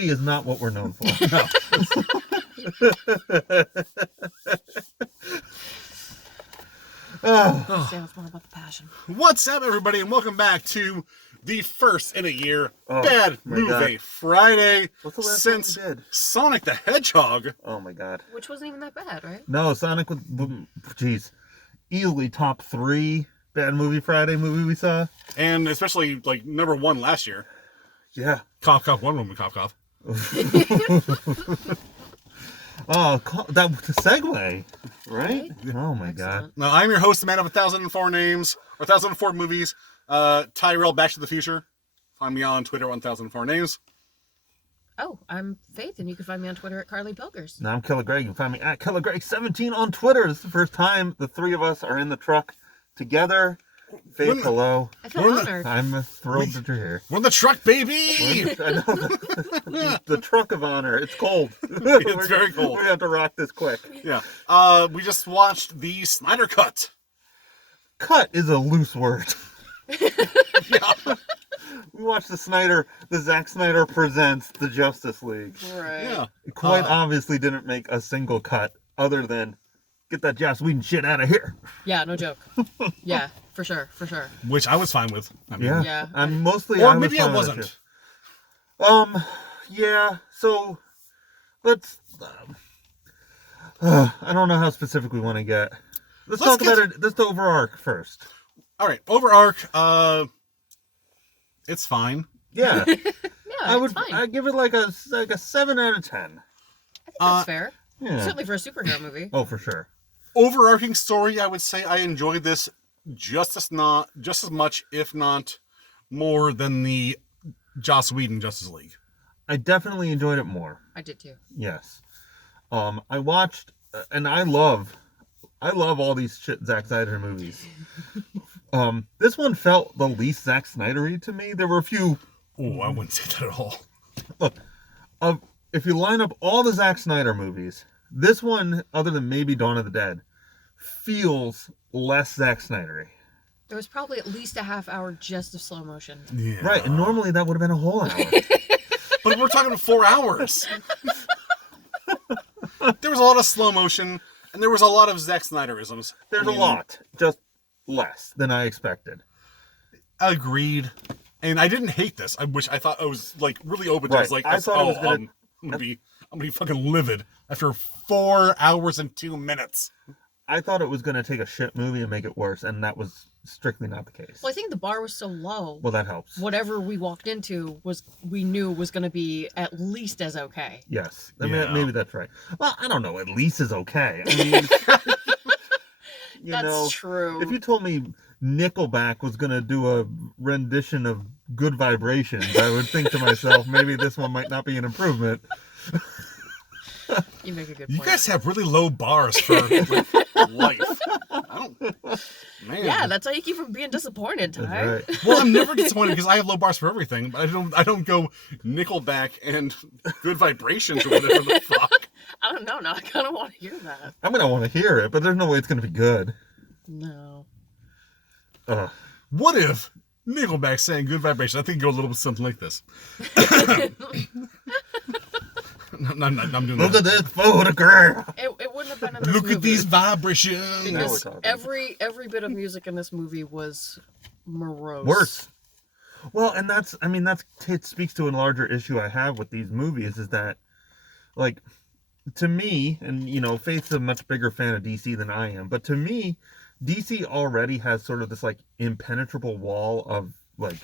is not what we're known for. No. It's more about the passion. What's up, everybody, and welcome back to the first in a year Bad Movie Friday What's the last since one we did? Sonic the Hedgehog. Oh my god. Which wasn't even that bad, right? No, Sonic was, easily top 3 Bad Movie Friday movie we saw. And especially, like, number 1 last year. Yeah. Cough, cough, one woman, cough, cough. Oh, that was a segue, right? Oh my Excellent. god. Now, I'm your host, the man of 1,004 names, or 1,004 movies, Tyrell Back to the Future. Find me on Twitter, 1,004 names. Oh, I'm Faith, and you can find me on Twitter at Carly Pilgers. Now I'm Killer Greg. You can find me at KillerGreg17 on Twitter. This is the first time the three of us are in the truck together. Faith, hello. I feel honored. I'm thrilled that you're here. We're in the truck, baby! I know the truck of honor. It's cold. It's very cold. We're gonna have to rock this quick. Yeah. We just watched the Snyder Cut. Cut is a loose word. Yeah. We watched the Zack Snyder presents the Justice League. Right. Yeah. It quite obviously didn't make a single cut other than get that Joss Whedon shit out of here. Yeah, no joke. Yeah, for sure. Which I was fine with. I mean, Yeah. I'm mostly. Or maybe I wasn't. Yeah. So, let's. I don't know how specific we want to get. Let's talk about it. Let's over arc first. All right, over arc. It's fine. Yeah. Yeah, It's fine. I'd give it like a 7 out of 10. I think that's fair. Yeah. Certainly for a superhero movie. Oh, for sure. Overarching story, I would say I enjoyed this just as much, if not more, than the Joss Whedon Justice League. I definitely enjoyed it more. I did too. Yes. I watched, and I love all these Zack Snyder movies. This one felt the least Zack Snyder-y to me. There were a few. Oh, I wouldn't say that at all. Look, if you line up all the Zack Snyder movies, this one, other than maybe Dawn of the Dead, feels less Zack Snyder-y. There was probably at least a half hour just of slow motion. Yeah. Right, and normally that would have been a whole hour. But we're talking 4 hours. There was a lot of slow motion, and there was a lot of Zack Snyderisms. There's a lot, just less than I expected. Agreed. And I didn't hate this. I thought I was like really open to it. I was like, I thought it was gonna... I'm gonna be fucking livid after 4 hours and 2 minutes. I thought it was gonna take a shit movie and make it worse, and that was strictly not the case. Well, I think the bar was so low. Well, that helps. Whatever we walked into we knew was going to be at least as okay. Yes. I mean, maybe that's right. Well, I don't know. At least is okay. I mean, That's true. If you told me Nickelback was going to do a rendition of Good Vibrations, I would think to myself, maybe this one might not be an improvement. You make a good point. You guys have really low bars for life. Man. Yeah, that's how you keep from being disappointed, Ty. That's right. Well, I'm never disappointed because I have low bars for everything. But I don't go Nickelback and Good Vibrations or whatever the fuck. I don't know. Now I kind of want to hear that. I'm going to want to hear it, but there's no way it's going to be good. No. What if Nickelback sang Good Vibrations? I think it'd go a little bit something like this. I'm doing Look that. at this photograph. It wouldn't have been in this Look movie. at these vibrations. Because every bit of music in this movie was morose. Worse. Well, and it speaks to a larger issue I have with these movies is that, like, to me, and, Faith's a much bigger fan of DC than I am, but to me, DC already has sort of this, like, impenetrable wall of, like,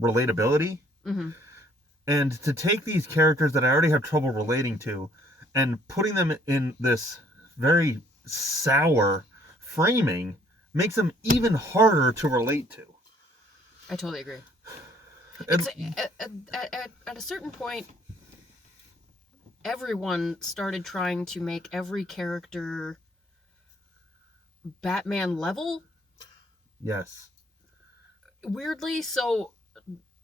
relatability. Mm-hmm. And to take these characters that I already have trouble relating to and putting them in this very sour framing makes them even harder to relate to. I totally agree. It's, at a certain point, everyone started trying to make every character Batman level. Yes. Weirdly, so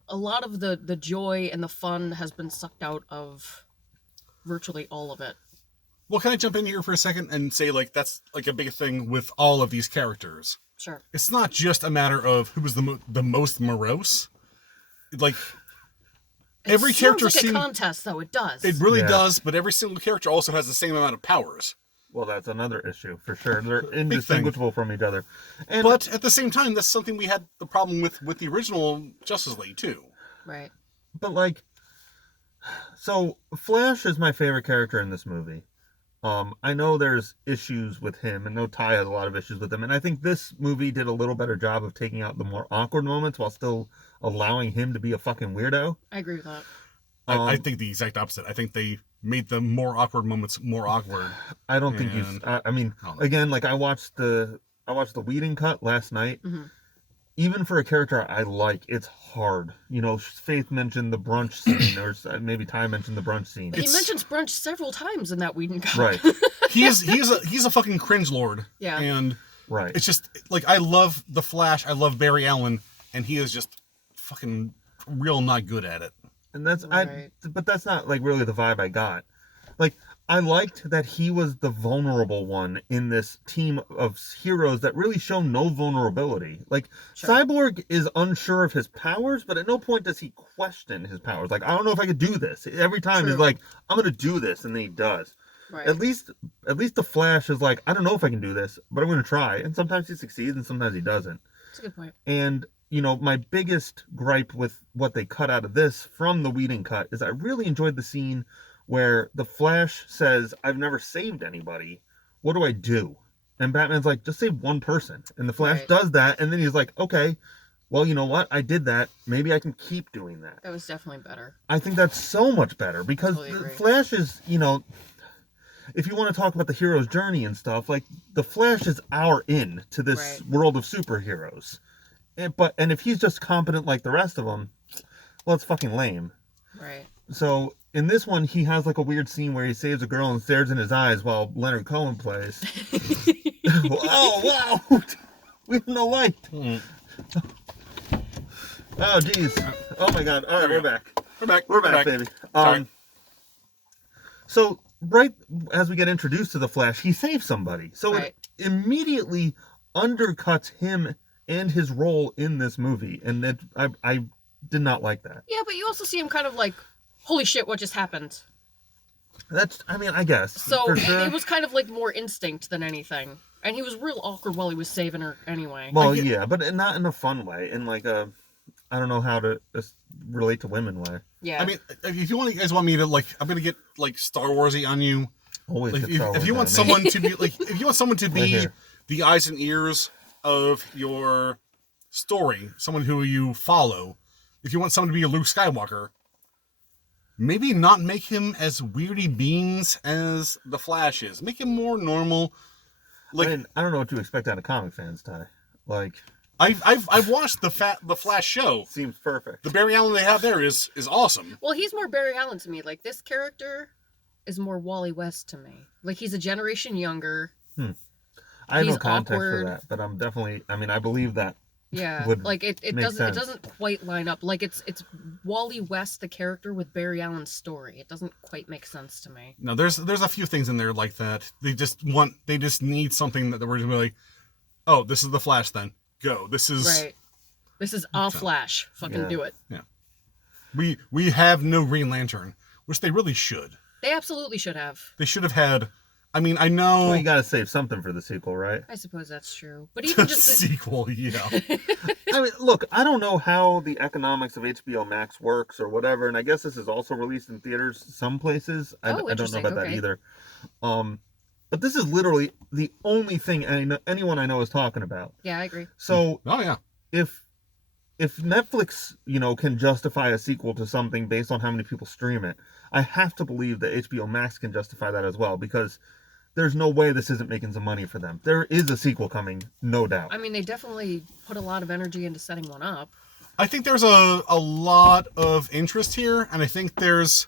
a lot of the joy and the fun has been sucked out of virtually all of it. Well, can I jump in here for a second and say, like, that's, like, a big thing with all of these characters. Sure. It's not just a matter of who was the most morose. Like, every character seems like seems a contest, though. It does. it really Yeah. does, but every single character also has the same amount of powers. Well, that's another issue for sure. They're thing. indistinguishable from each other. And But at the same time, that's something we had the problem with the original Justice League too. Right. but like, so Flash is my favorite character in this movie. I know there's issues with him, and no Ty has a lot of issues with him, and I think this movie did a little better job of taking out the more awkward moments while still allowing him to be a fucking weirdo. I agree with that. I think the exact opposite. I think they made the more awkward moments more awkward. I don't think he's. I mean, again, like I watched the Whedon cut last night. Mm-hmm. Even for a character I like, it's hard. You know, Faith mentioned the brunch scene, or maybe Ty mentioned the brunch scene. He mentions brunch several times in that Whedon cut. Right. he's a fucking cringe lord. Yeah. And Right. it's just like I love the Flash. I love Barry Allen, and he is just fucking real not good at it. And that's Right. but that's not like really the vibe I got. Like I liked that he was the vulnerable one in this team of heroes that really show no vulnerability. Like Sure. Cyborg is unsure of his powers, but at no point does he question his powers. Like I don't know if I could do this. Every time he's True. like, I'm gonna do this, and then he does. Right. At least the Flash is like, I don't know if I can do this, but I'm gonna try. And sometimes he succeeds, and sometimes he doesn't. That's a good point. And you know, my biggest gripe with what they cut out of this from the Whedon cut is I really enjoyed the scene where the Flash says, I've never saved anybody. What do I do? And Batman's like, just save one person. And the Flash Right. does that. And then he's like, okay, well, you know what? I did that. Maybe I can keep doing that. That was definitely better. I think that's so much better because Totally the agree. Flash is, you know, if you want to talk about the hero's journey and stuff, like the Flash is our in to this Right. world of superheroes. And if he's just competent like the rest of them, well, it's fucking lame. Right. So in this one, he has like a weird scene where he saves a girl and stares in his eyes while Leonard Cohen plays. Oh wow! We have no light. Oh jeez. Oh my god! All right, we're back. We're back, baby. Sorry. So right as we get introduced to the Flash, he saves somebody. So Right. it immediately undercuts him and his role in this movie, and I did not like that. Yeah, but you also see him kind of like, holy shit, what just happened? That's, I mean, I guess. So for sure. it was kind of like more instinct than anything. And he was real awkward while he was saving her anyway. Well, yeah, but not in a fun way. In like a, I don't know how to relate to women way. Yeah. I mean, if you guys want me to like, I'm gonna get like Star Warsy on you. Always. Like, get Star if Wars you out want of me. someone to be like, if you want someone to Right be here. the eyes and ears of your story, someone who you follow, if you want someone to be a Luke Skywalker, maybe not make him as weirdy beings as the Flash is. Make him more normal. Like I mean, I don't know what you expect out of comic fans, Ty. Like, I've watched the Flash show. seems perfect. The Barry Allen they have there is awesome. well, he's more Barry Allen to me. Like, this character is more Wally West to me. Like, he's a generation younger. I have no he's context awkward. for that, but I'm definitely. I mean, I believe that. Yeah. Would Like, it make doesn't sense. it doesn't quite line up. Like, it's Wally West, the character, with Barry Allen's story. It doesn't quite make sense to me. No, there's a few things in there like that. They just need something that we're just like, oh, this is the Flash then. Go. This is Right. This is a Flash. Fucking Yeah. do it. we have no Green Lantern, which they really should. They absolutely should have. They should have had. I mean, I know Well, you got to save something for the sequel, right? I suppose that's true. But even the just sequel, yeah. I mean, look, I don't know how the economics of HBO Max works or whatever, and I guess this is also released in theaters some places. I don't know interesting, about that okay. either. But this is literally the only thing anyone I know is talking about. yeah, I agree. So Oh yeah. if Netflix, you know, can justify a sequel to something based on how many people stream it, I have to believe that HBO Max can justify that as well, because there's no way this isn't making some money for them. There is a sequel coming, no doubt. I mean, they definitely put a lot of energy into setting one up. I think there's a lot of interest here, and I think there's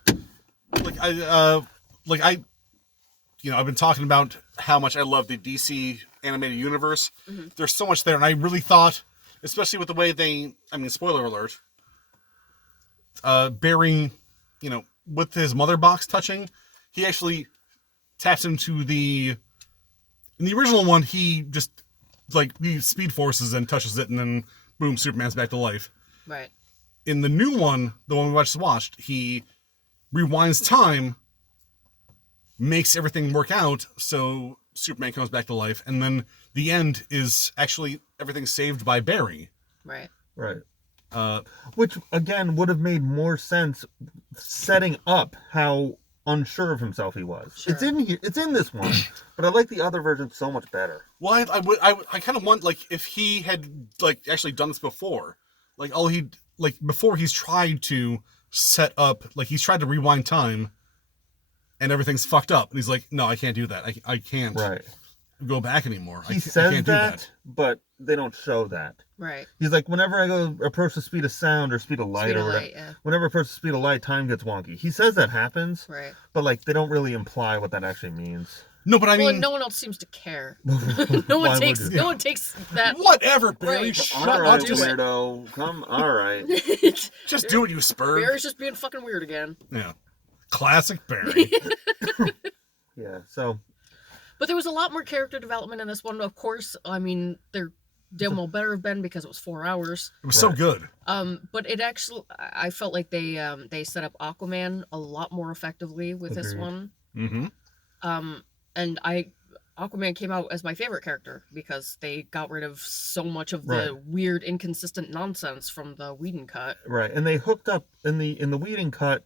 I've been talking about how much I love the DC animated universe. Mm-hmm. There's so much there, and I really thought, especially with the way spoiler alert, Barry, with his mother box touching, he actually taps into in the original one, he just he speed forces and touches it, and then boom, Superman's back to life. Right. in the new one, the one we just watched, he rewinds time, makes everything work out, so Superman comes back to life, and then the end is actually everything saved by Barry. Right. Right. Uh, Which, again, would have made more sense setting up how unsure of himself he was. Sure. It's in here. It's in this one, but I like the other version so much better. well, I kind of want, like, if he had, like, actually done this before, like, before he's tried to set up, like, he's tried to rewind time, and everything's fucked up, and he's like, no, I can't do that. I can't Right. go back anymore. He I says can't do that, but they don't show that. Right. He's like, whenever I go approach the speed of sound or speed of light Speed or of whatever, light, yeah. whenever I approach the speed of light, time gets wonky. He says that happens, Right. but like they don't really imply what that actually means. No, but I Well, mean, no one else seems to care. Why No would one takes. you? No one takes that. whatever, Barry. Right. Shut All right, up. Just, weirdo. Come. All right. just do it, you spurb. Bear's just being fucking weird again. Yeah. Classic Barry. Yeah. So. But there was a lot more character development in this one. Of course, I mean, there damn well better have been because it was 4 hours. It was so good. But it actually, I felt like they set up Aquaman a lot more effectively with this Agreed. one. Mm-hmm. And Aquaman came out as my favorite character because they got rid of so much of the Right. weird, inconsistent nonsense from the Whedon cut. Right, and they hooked up in the Whedon cut.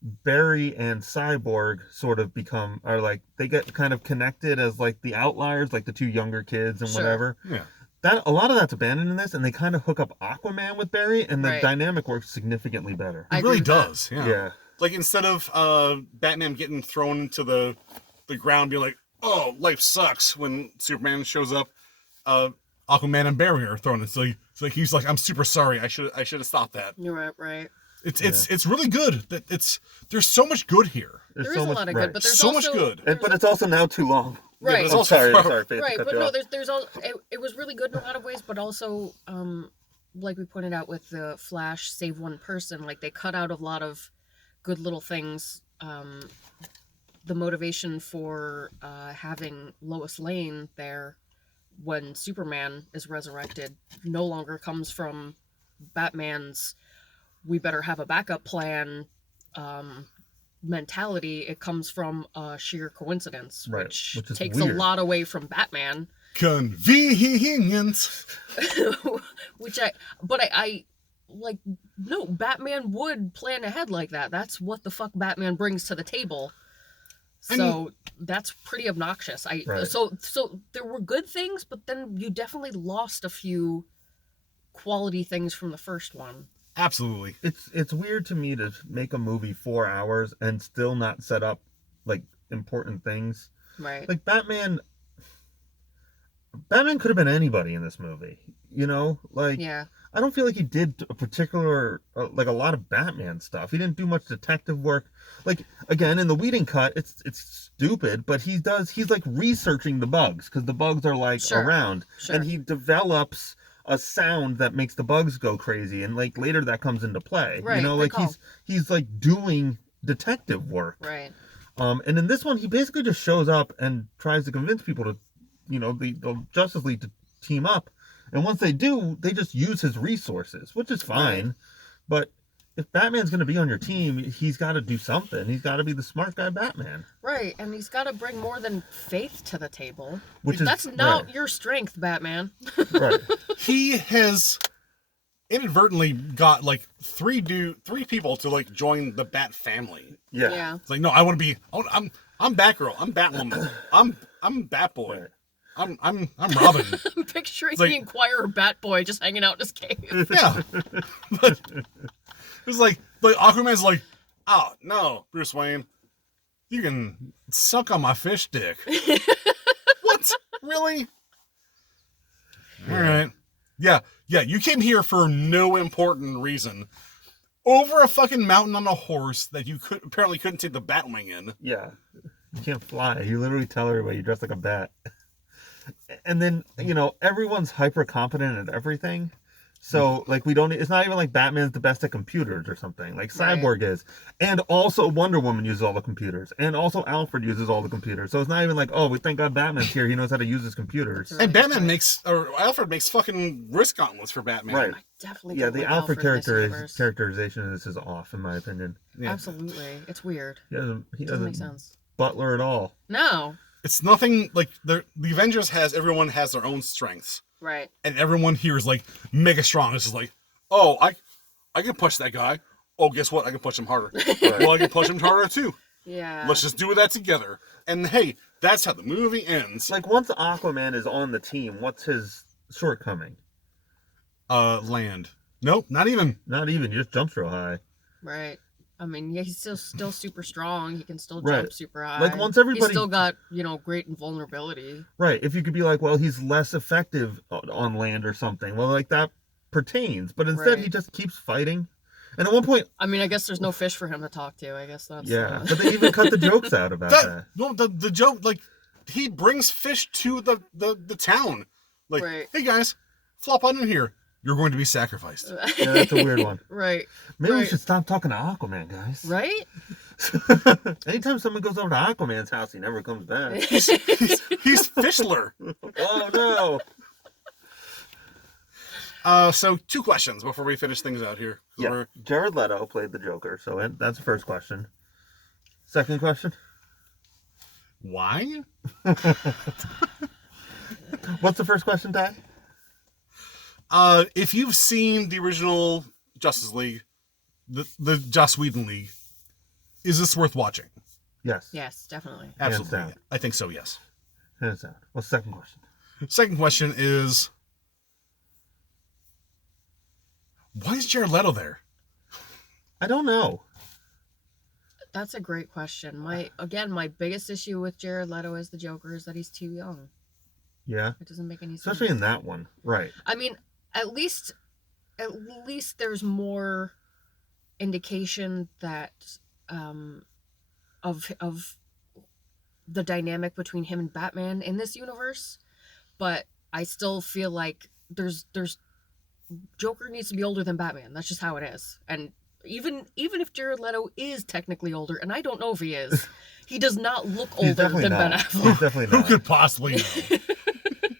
Barry and Cyborg sort of they get kind of connected as like the outliers, like the two younger kids and Sure. whatever. Yeah. That a lot of that's abandoned in this, and they kind of hook up Aquaman with Barry, and the Right. dynamic works significantly better. I It agree really with that. does. Yeah. Yeah. Like, instead of Batman getting thrown into the ground, being like, oh, life sucks, when Superman shows up, Aquaman and Barry are thrown. It's like he's like, I'm super sorry. I should have stopped that. You're right, right. It's really good. There's so much good here. There is so a much, lot of right. good, but there's So also, much good. But it's also now too long. Right. it's I'm also sorry, far- Faith, to Right, cut but you no, off. there's all it was really good in a lot of ways, but also like we pointed out with the Flash save one person, like they cut out a lot of good little things. The motivation for having Lois Lane there when Superman is resurrected no longer comes from Batman's we better have a backup plan mentality. It comes from sheer coincidence, Right, which which is takes weird. a lot away from Batman. Convenience. Which I like, no, Batman would plan ahead like that. That's what the fuck Batman brings to the table. So that's pretty obnoxious. Right. So there were good things, but then you definitely lost a few quality things from the first one. Absolutely. It's weird to me to make a movie 4 hours and still not set up like important things. Right. Like Batman could have been anybody in this movie, you know? Like Yeah. I don't feel like he did a particular like a lot of Batman stuff. He didn't do much detective work. Like again, in the Whedon cut, it's stupid, but he's like researching the bugs because the bugs are like Sure. around, Sure. and he develops a sound that makes the bugs go crazy, and like later that comes into play. Right, You know, like recall. he's like doing detective work. Right. And in this one, he basically just shows up and tries to convince people to, you know, the Justice League to team up. And once they do, they just use his resources, which is fine. Right. But if Batman's going to be on your team, he's got to do something. He's got to be the smart guy Batman. Right. And he's got to bring more than faith to the table. Which is That's not right. your strength, Batman. Right. He has inadvertently got like three people to like join the Bat family. Yeah. Yeah. It's like, no, I'm Batgirl. I'm Batwoman. I'm Batboy. Right. I'm Robin. I'm picturing like- the Inquirer Batboy just hanging out in his cave. Yeah. But it's like Aquaman's like, oh no, Bruce Wayne, you can suck on my fish dick. What? Really? All right. Yeah. You came here for no important reason. Over a fucking mountain on a horse that you apparently couldn't take the Batwing in. Yeah. You can't fly. You literally tell everybody you dress like a bat. And then, you know, everyone's hyper competent at everything. So like we don't. It's not even like Batman's the best at computers or something. Like Right. Cyborg is, and also Wonder Woman uses all the computers, and also Alfred uses all the computers. So it's not even like, oh, we thank God Batman's here. He knows how to use his computers. That's And Really Batman good. makes, or Alfred makes fucking wrist gauntlets for Batman. Right. I definitely Yeah, don't the like Alfred in this universe. characterization is off in my opinion. Yeah. Absolutely, it's weird. He Doesn't make doesn't sense. butler at all. No. It's nothing like the Avengers everyone has their own strengths. Right. And everyone here is like mega strong. It's just like, oh, I can push that guy. Oh, guess what? I can push him harder. Well, I can push him harder too. Yeah. Let's just do that together. And hey, that's how the movie ends. Like once Aquaman is on the team, what's his shortcoming? Land. Nope, not even. Not even. Just jumps real high. Right. I mean, yeah, he's still super strong. He can still Right. jump super high. Like once everybody, He's still got, great invulnerability. right? If you could be like, well, he's less effective on land or something. Well, like that pertains, but instead Right. he just keeps fighting. And at one point, I mean, I guess there's no fish for him to talk to. I guess that's yeah, but they even cut the jokes out about that. Well, the joke, like, he brings fish to the town. Like, Right. hey guys, flop on in here. You're going to be sacrificed. Yeah, that's a weird one. Right. Maybe we Right. should stop talking to Aquaman, guys. Right. Anytime someone goes over to Aquaman's house, he never comes back. He's Fishler. Oh no! So 2 questions before we finish things out here. Yeah, Jared Leto played the Joker, so that's the first question. Second question: Why? what's the first question, Ty? If you've seen the original Justice League, the Joss Whedon League, is this worth watching? Yes. Yes, definitely. Absolutely. down. I think so, yes. Hands down. What's the second question? Second question is, why is Jared Leto there? I don't know. That's a great question. My biggest issue with Jared Leto as the Joker is that he's too young. Yeah, It doesn't make any sense. especially in that one, right? I mean, at least there's more indication that of the dynamic between him and Batman in this universe, but I still feel like there's Joker needs to be older than Batman. That's just how it is. And even if Jared Leto is technically older, and I don't know if he is, he does not look He's older definitely than not. Ben He's Affleck. definitely Who not. could possibly know?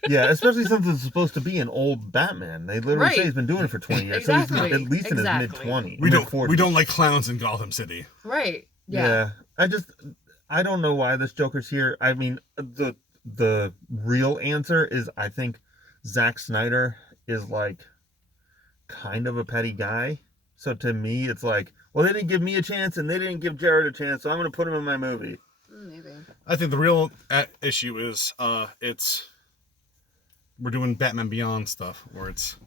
Yeah, especially since it's supposed to be an old Batman. They literally Right. say he's been doing it for 20 years, Exactly. so he's at least in his Exactly. mid-20s. we mid-40s. don't like clowns in Gotham City. Right. Yeah. I don't know why this Joker's here. I mean, the real answer is I think Zack Snyder is like kind of a petty guy. So to me, it's like, well, they didn't give me a chance and they didn't give Jared a chance, so I'm going to put him in my movie. Maybe. I think the real issue is we're doing Batman Beyond stuff where it's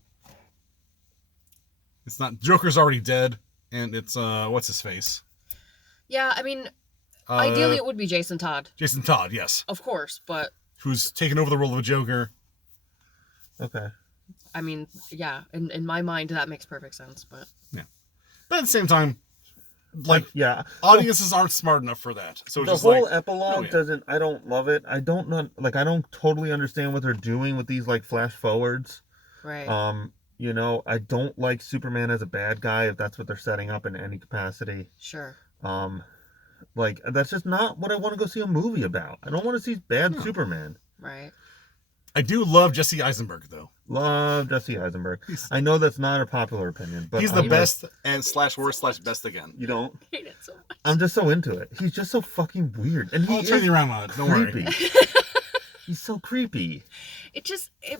not Joker's already dead and it's what's his face? Yeah, I mean, ideally it would be Jason Todd, Jason Todd, yes, of course, but who's taken over the role of a Joker. Okay. I mean, yeah, in my mind that makes perfect sense, but But at the same time, like Yeah. audiences aren't smart enough for that. So it's The just whole like epilogue yeah. doesn't, I don't love it. I don't totally understand what they're doing with these like flash forwards. right. I don't like Superman as a bad guy if that's what they're setting up in any capacity. Sure. Like that's just not what I want to go see a movie about. I don't want to see bad Superman. Right. I do love Jesse Eisenberg though. Love Jesse Eisenberg. I know that's not a popular opinion, but He's I'm the like, best and /worst /best again. You don't? I hate it so much. I'm just so into it. He's just so fucking weird, and he I'll turn is you around on it. Don't creepy. worry. He's so creepy. It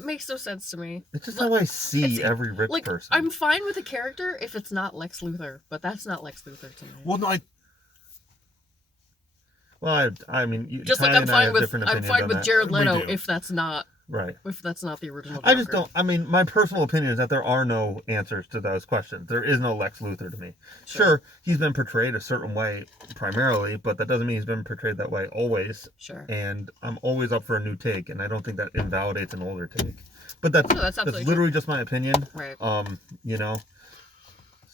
makes no sense to me. It's just how I see It's- every rich Like, person. I'm fine with a character if it's not Lex Luthor, but that's not Lex Luthor to me. Well, no, I mean, Just like Ty I'm and I fine have with different opinions on that. Jared We Leto do. if that's not Right. the original Joker. I just don't. I mean, my personal opinion is that there are no answers to those questions. There is no Lex Luthor to me. Sure, he's been portrayed a certain way primarily, but that doesn't mean he's been portrayed that way always. Sure. And I'm always up for a new take, and I don't think that invalidates an older take. But that's No, that's absolutely literally just my opinion. Right.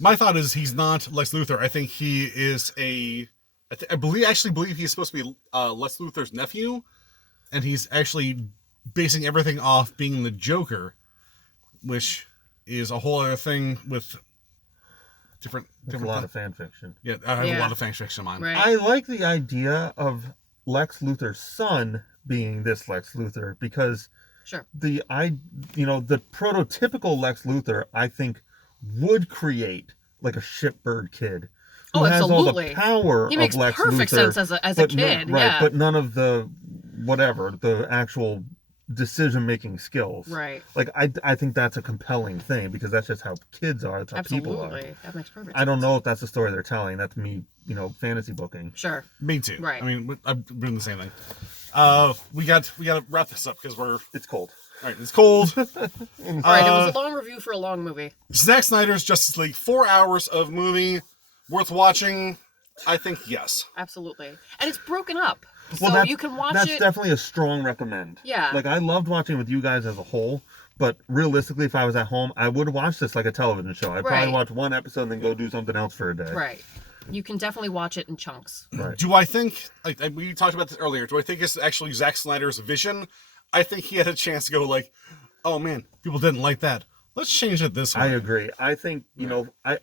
my thought is he's not Lex Luthor. I think he is I believe he's supposed to be Lex Luthor's nephew, and he's actually basing everything off being the Joker, which is a whole other thing with different. There's a lot of fan fiction. Yeah, I have a Yeah. lot of fan fiction in mind. Right. I like the idea of Lex Luthor's son being this Lex Luthor because Sure. the prototypical Lex Luthor, I think, would create like a shitbird kid who Oh, has all the absolutely. power He makes of Lex perfect Luthor, sense as a but kid. right, Yeah. but none of the the actual decision-making skills. Right. Like I think that's a compelling thing because that's just how kids are. That's how people are. Absolutely. That makes perfect sense. I don't know if that's the story they're telling. That's me, fantasy booking. Sure. Me too. Right. I mean, I'm doing the same thing. We got to wrap this up because we're It's cold. all right. It's cold. Right. It was a long review for a long movie. Zack Snyder's Justice League, 4 hours of movie, worth watching. I think yes. Absolutely. And it's broken up. Well, So you can watch that's it. definitely a strong recommend. Yeah. Like I loved watching with you guys as a whole, but realistically, if I was at home, I would watch this like a television show. I'd probably Right. watch one episode and then go do something else for a day. Right. You can definitely watch it in chunks. Right. Do I think, like we talked about this earlier, do I think it's actually Zack Snyder's vision? I think he had a chance to go like, oh man, people didn't like that. Let's change it this way. I agree. I think,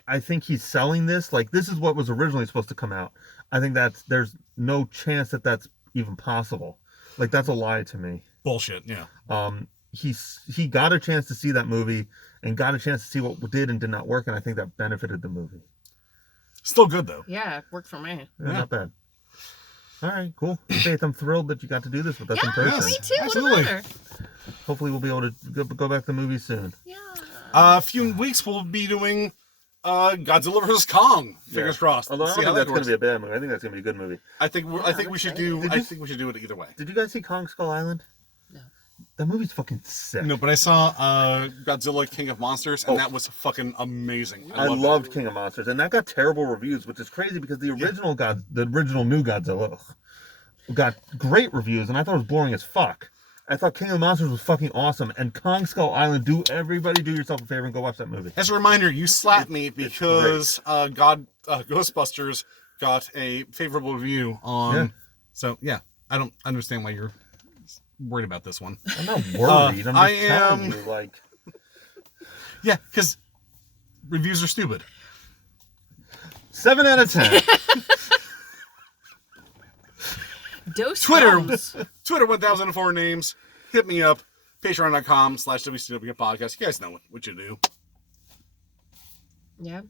I think he's selling this. Like, this is what was originally supposed to come out. I think there's no chance that that's even possible. Like, that's a lie to me. Bullshit, yeah. He got a chance to see that movie and got a chance to see what did and did not work, and I think that benefited the movie. Still good, though. Yeah, it worked for me. Yeah. Not bad. All right, cool. Faith, I'm thrilled that you got to do this with us in Yeah, person. me too. Absolutely. What an honor. Hopefully we'll be able to go back to the movie soon. Yeah. A few weeks we'll be doing Godzilla vs. Kong. Fingers crossed. Although I See don't how think that's that going to works. be a bad movie. I think that's going to be a good movie. I think we should do. Did I you- think we should do it either way. Did you guys see Kong Skull Island? No. That movie's fucking sick. No, but I saw Godzilla King of Monsters, and Oh. that was fucking amazing. I loved King of Monsters, and that got terrible reviews, which is crazy because the original new Godzilla got great reviews, and I thought it was boring as fuck. I thought King of Monsters was fucking awesome, and Kong Skull Island. Everybody do yourself a favor and go watch that movie. As a reminder, you slapped me because Ghostbusters got a favorable review on. Yeah. So yeah, I don't understand why you're worried about this one. I'm not worried. I'm just I telling am- you, like, Yeah, because reviews are stupid. 7 out of 10. Dose Twitter, bombs. Twitter 1004 names. Hit me up. Patreon.com/WCW podcast. You guys know what you do. Yeah.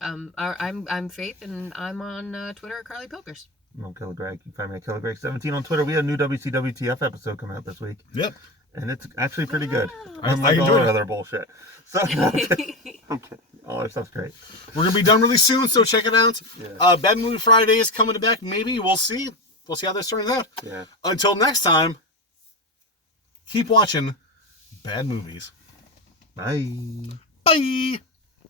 I'm Faith, and I'm on Twitter at Carly Pilkers. I'm Killer Greg. You can find me at Killer Greg 17 on Twitter. We had a new WCWTF episode coming out this week, Yep. and it's actually pretty good. I Unlike all enjoyed our it. other bullshit. So, I'm kidding. All our stuff's great. We're gonna be done really soon, so check it out. Yeah. Bad Movie Friday is coming back. Maybe we'll see. We'll see how this turns out. Yeah. Until next time, keep watching bad movies. Bye. Bye.